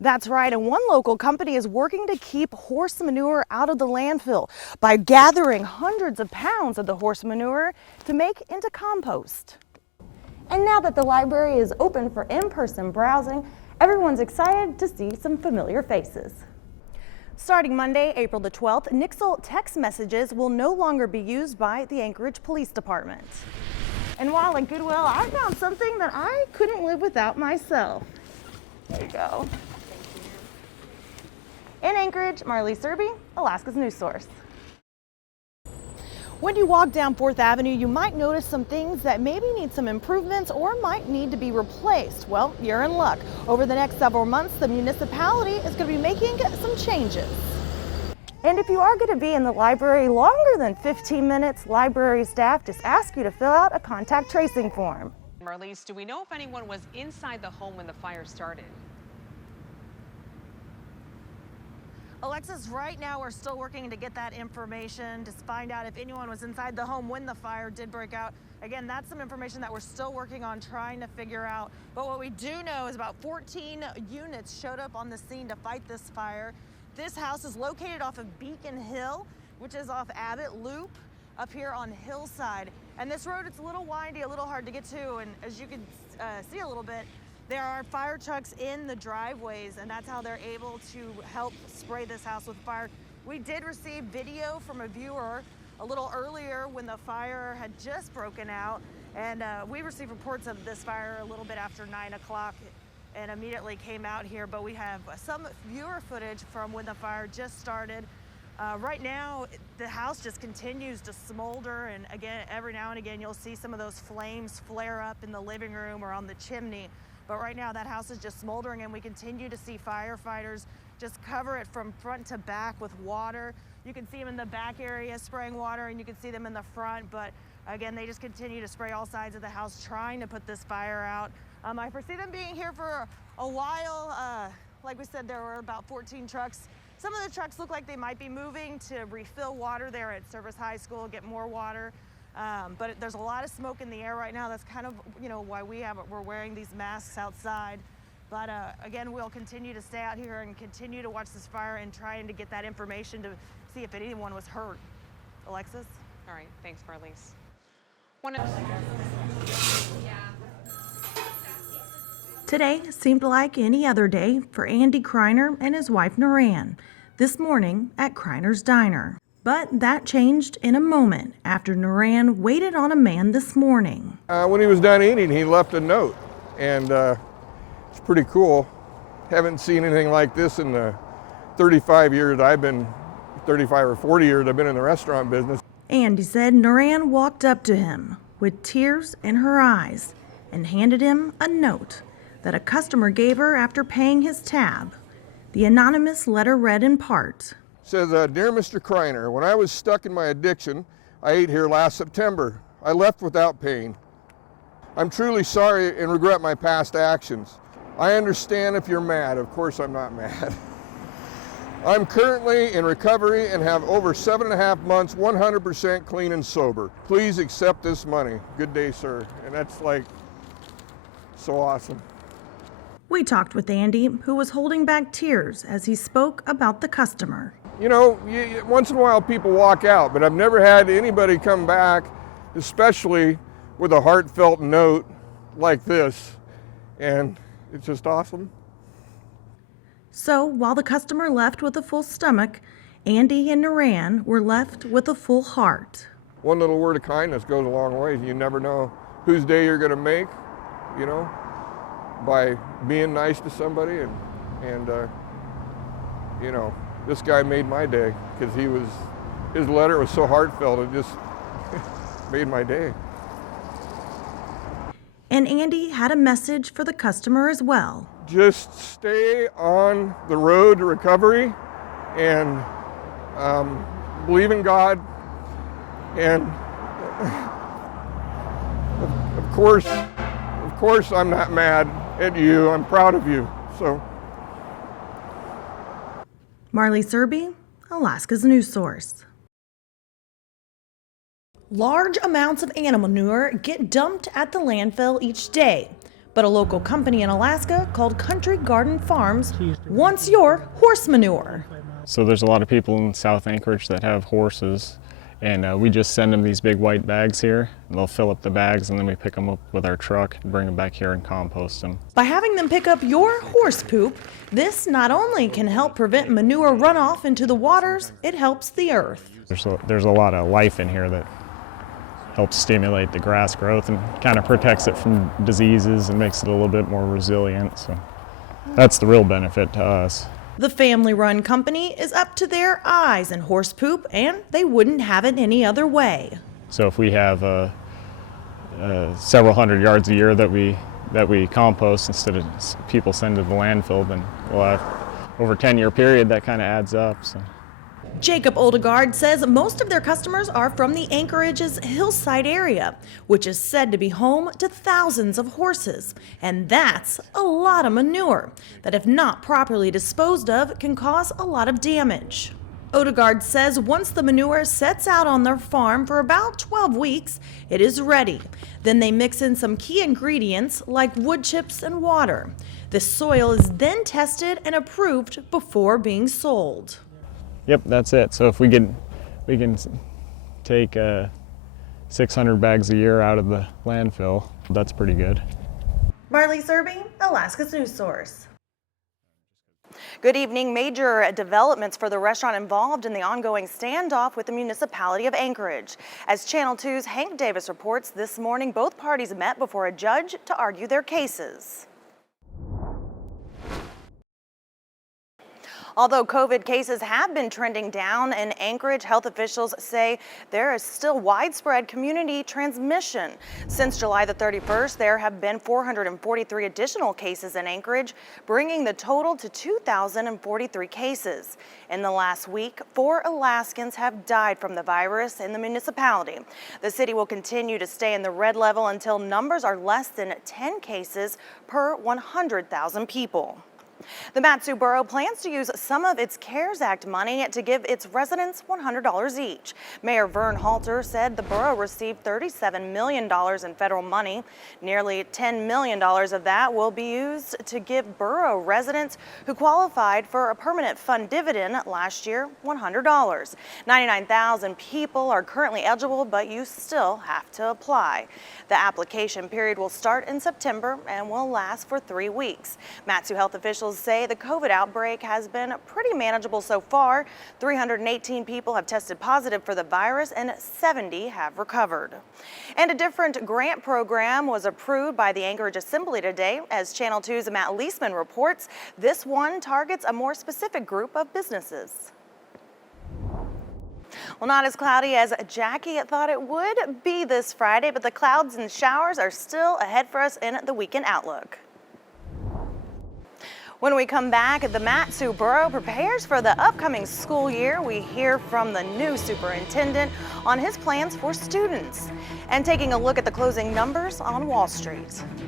That's right, and one local company is working to keep horse manure out of the landfill by gathering hundreds of pounds of the horse manure to make into compost. And now that the library is open for in-person browsing, everyone's excited to see some familiar faces. Starting Monday, April the 12th, Nixle text messages will no longer be used by the Anchorage Police Department. And while at Goodwill, I found something that I couldn't live without myself. There you go. In Anchorage, Marlise Irby, Alaska's news source. When you walk down 4th Avenue, you might notice some things that maybe need some improvements or might need to be replaced. Well, you're in luck. Over the next several months, the municipality is going to be making some changes. And if you are going to be in the library longer than 15 minutes, library staff just ask you to fill out a contact tracing form. Marlise, do we know if anyone was inside the home when the fire started? Alexis, right now we're still working to get that information to find out if anyone was inside the home when the fire did break out. Again, that's some information that we're still working on trying to figure out. But what we do know is about 14 units showed up on the scene to fight this fire. This house is located off of Beacon Hill, which is off Abbott Loop up here on Hillside. And this road, it's a little windy, a little hard to get to. And as you can see a little bit, there are fire trucks in the driveways, and that's how they're able to help spray this house with fire. We did receive video from a viewer a little earlier when the fire had just broken out, and we received reports of this fire a little bit after 9 o'clock and immediately came out here, but we have some viewer footage from when the fire just started. Right now, the house just continues to smolder, and again, every now and again, you'll see some of those flames flare up in the living room or on the chimney. But right now that house is just smoldering, and we continue to see firefighters just cover it from front to back with water. You can see them in the back area spraying water, and you can see them in the front. But again, they just continue to spray all sides of the house trying to put this fire out. I foresee them being here for a while. Like we said, there were about 14 trucks. Some of the trucks look like they might be moving to refill water there at Service High School, get more water. But there's a lot of smoke in the air right now. That's kind of, why we're wearing these masks outside. But again, we'll continue to stay out here and continue to watch this fire and trying to get that information to see if anyone was hurt. Alexis? All right, thanks, Marlise. Today seemed like any other day for Andy Kreiner and his wife Naran this morning at Kreiner's Diner. But that changed in a moment after Naran waited on a man this morning. When he was done eating, he left a note, and it's pretty cool. Haven't seen anything like this in the 35 or 40 years I've been in the restaurant business. Andy said Naran walked up to him with tears in her eyes and handed him a note that a customer gave her after paying his tab. The anonymous letter read in part. Says, Dear Mr. Kreiner, when I was stuck in my addiction, I ate here last September. I left without paying. I'm truly sorry and regret my past actions. I understand if you're mad. Of course I'm not mad. I'm currently in recovery and have over 7.5 months 100% clean and sober. Please accept this money. Good day, sir. And that's like so awesome. We talked with Andy, who was holding back tears as he spoke about the customer. Once in a while people walk out, but I've never had anybody come back, especially with a heartfelt note like this, and it's just awesome. So while the customer left with a full stomach, Andy and Naran were left with a full heart. One little word of kindness goes a long way. You never know whose day you're going to make, by being nice to somebody, and this guy made my day because his letter was so heartfelt, it just made my day. And Andy had a message for the customer as well. Just stay on the road to recovery and believe in God. And of course, I'm not mad at you. I'm proud of you. So. Marlise Irby, Alaska's news source. Large amounts of animal manure get dumped at the landfill each day, But a local company in Alaska called Country Garden Farms wants your horse manure. So there's a lot of people in South Anchorage that have horses, and we just send them these big white bags here. They'll fill up the bags, and then we pick them up with our truck and bring them back here and compost them. By having them pick up your horse poop, this not only can help prevent manure runoff into the waters, it helps the earth. There's a lot of life in here that helps stimulate the grass growth and kind of protects it from diseases and makes it a little bit more resilient. So that's the real benefit to us. The family-run company is up to their eyes in horse poop, and they wouldn't have it any other way. So if we have several hundred yards a year that we compost instead of people send to the landfill, then we'll have over a 10-year period that kind of adds up. So. Jacob Odegaard says most of their customers are from the Anchorage's hillside area, which is said to be home to thousands of horses. And that's a lot of manure that, if not properly disposed of, can cause a lot of damage. Odegaard says once the manure sets out on their farm for about 12 weeks, it is ready. Then they mix in some key ingredients like wood chips and water. The soil is then tested and approved before being sold. Yep, that's it. So if we can take 600 bags a year out of the landfill, that's pretty good. Marlise Irby, Alaska's News Source. Good evening. Major developments for the restaurant involved in the ongoing standoff with the municipality of Anchorage. As Channel 2's Hank Davis reports, this morning both parties met before a judge to argue their cases. Although COVID cases have been trending down in Anchorage, health officials say there is still widespread community transmission. Since July the 31st, there have been 443 additional cases in Anchorage, bringing the total to 2,043 cases. In the last week, 4 Alaskans have died from the virus in the municipality. The city will continue to stay in the red level until numbers are less than 10 cases per 100,000 people. The Mat-Su Borough plans to use some of its CARES Act money to give its residents $100 each. Mayor Vern Halter said the borough received $37 million in federal money. Nearly $10 million of that will be used to give borough residents who qualified for a permanent fund dividend last year $100. 99,000 people are currently eligible, but you still have to apply. The application period will start in September and will last for 3 weeks. Mat-Su health officials say the COVID outbreak has been pretty manageable so far. 318 people have tested positive for the virus and 70 have recovered. And a different grant program was approved by the Anchorage Assembly today. As Channel 2's Matt Leisman reports, this one targets a more specific group of businesses. Well, not as cloudy as Jackie thought it would be this Friday, but the clouds and showers are still ahead for us in the weekend outlook. When we come back, the Mat-Su Borough prepares for the upcoming school year. We hear from the new superintendent on his plans for students and taking a look at the closing numbers on Wall Street.